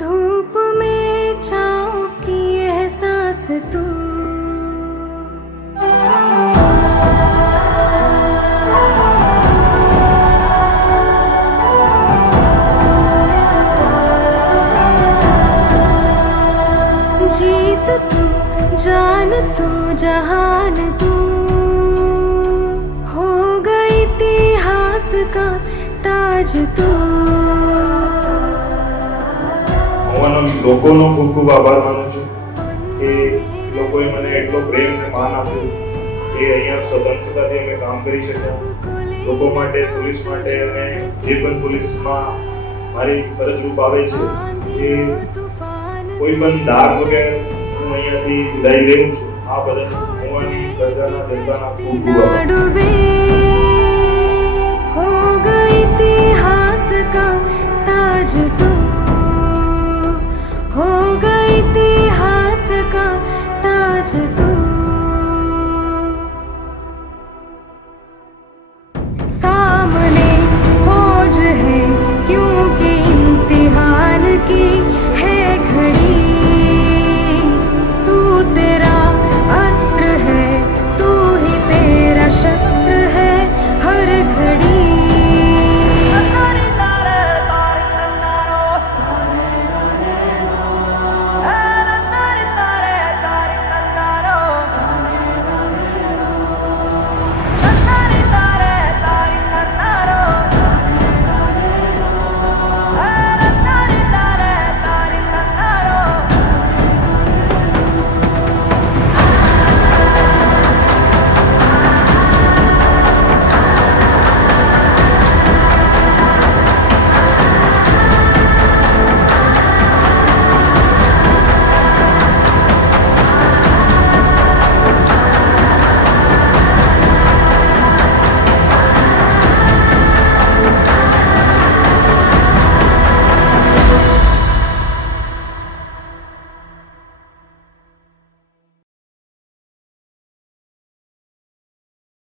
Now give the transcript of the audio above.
धूप में छाँव की एहसास तू। जीत तू, जान तू, जहान तू, हो गई इतिहास का ताज तू। હું લોકોનો ખૂબ ખૂબ આભાર માનું છું કે લોકોએ મને એટલો પ્રેમ અને માન આપ્યું કે અહીંયા સ્વતંત્રતાથી અમે કામ કરી શક્યા। લોકો માટે, પોલીસ માટે અને જે પણ પોલીસમાં મારી ફરજરૂપ આવે છે એ કોઈ પણ દાગ વગર હું અહીંયાથી વિદાય લેવું છું। આ બદલ હું અને પ્રજાના જનતાના ખૂબ ખૂબ આભાર। डूबे हो गई इतिहास का ताज तू।